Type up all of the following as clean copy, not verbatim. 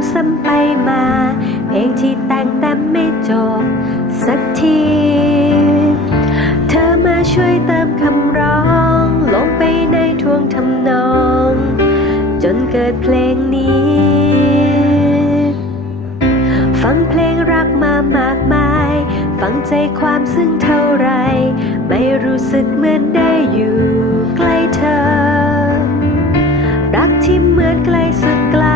ำซ้ำไปมาเพลงที่แต่งแต่ไม่จบสักทีเธอมาช่วยเติมคำร้องลงไปในท่วงทำนองจนเกิดเพลงนี้ฟังเพลงรักมามากมายฟังใจความซึ่งเท่าไรไม่รู้สึกเหมือนได้อยู่ใกล้เธอรักที่เหมือนไกลสุดไกล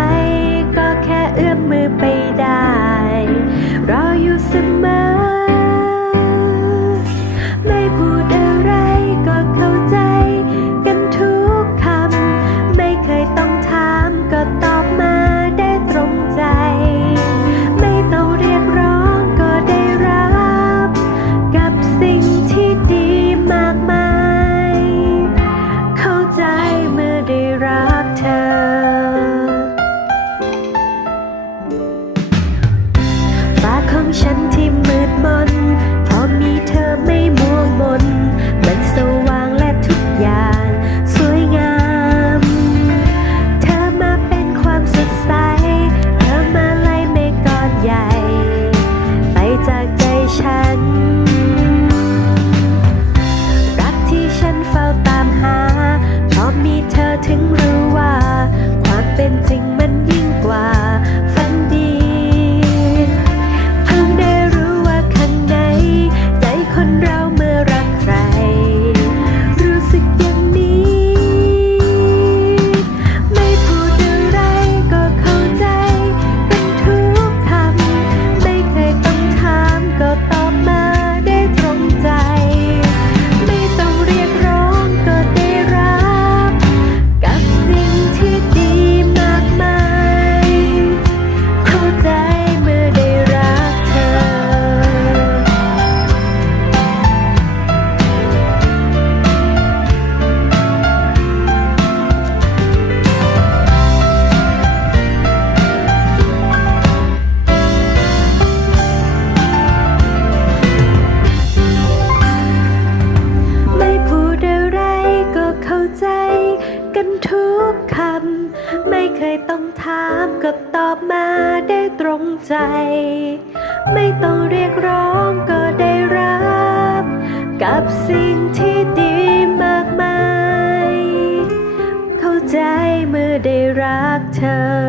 ก็แค่เอื้อมมือไปได้รออยู่เสมอไม่พูดอะไรก็เข้าใจกันทุกคำไม่เคยต้องถามก็ตอบมาได้ตรงใจไม่ต้องเรียกร้องก็ได้รับกับสิ่งที่ดีมากมายเข้าใจเมื่อได้รักเธอฟ้าของฉันที่มืดมนพอมีเธอไม่มัวมนมันสว่างและทุกอย่างสวยงามเธอมาเป็นความสดใสเธอมาไล่เมฆก้อนใหญ่ไปจากใจฉันรักที่ฉันเฝ้าตามหาเพราะมีเธอถึงรู้ว่าความเป็นจริงมันยิ่งกว่าฝันดีเพิ่งได้รู้ว่าข้างในใจคนเราเมื่อรักใครรู้สึกอย่างนี้ไม่พูดอะไรก็เข้าใจกันทุกคำไม่เคยต้องถามก็ตอบมาได้ตรงใจไม่ต้องเรียกร้องก็ได้รับกับสิ่งที่ดีมากมายเข้าใจเมื่อได้รักเธอไม่พูดอะไรก็เข้าใจกันทุกคำไม่เคยต้องถามก็ตอบมาได้ตรงใจไม่ต้องเรียกร้องก็ได้รับกับสิ่งที่ดีมากมายเข้าใจเมื่อได้รักเธอ